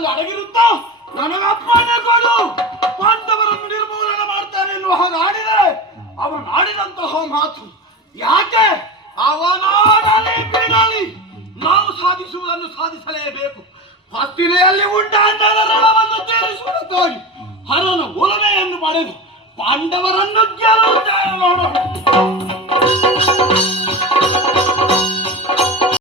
ಪರ್ವತದಲ್ಲಿ ಅಡಗಿರುತ್ತಾ ನನಗಪ್ಪಣೆ ಕೊಡು, ಪಾಂಡವರನ್ನು ನಿರ್ಮೂಲನೆ ಮಾಡ್ತಾನೆ ಎನ್ನುವ ಹಾಗೆ ಆಡಿದರೆ ಅವನು ಆಡಿದಂತಹ ಮಾತು ಯಾಕೆ? ಅವನಾಡಲಿ ಬಿಡಲಿ, ನಾವು ಸಾಧಿಸುವುದನ್ನು ಸಾಧಿಸಲೇಬೇಕು. ಹಸ್ತಿನೆಯಲ್ಲಿ ಉಂಟಾಂಡದ ರಣವನ್ನು ತೀರಿಸುವುದಕ್ಕಾಗಿ ಹರನ ಒಲಮೆಯನ್ನು ಪಡೆದು ಪಾಂಡವರನ್ನು ಗೆಲ್ಲುತ್ತೇನೆ ನೋಡು.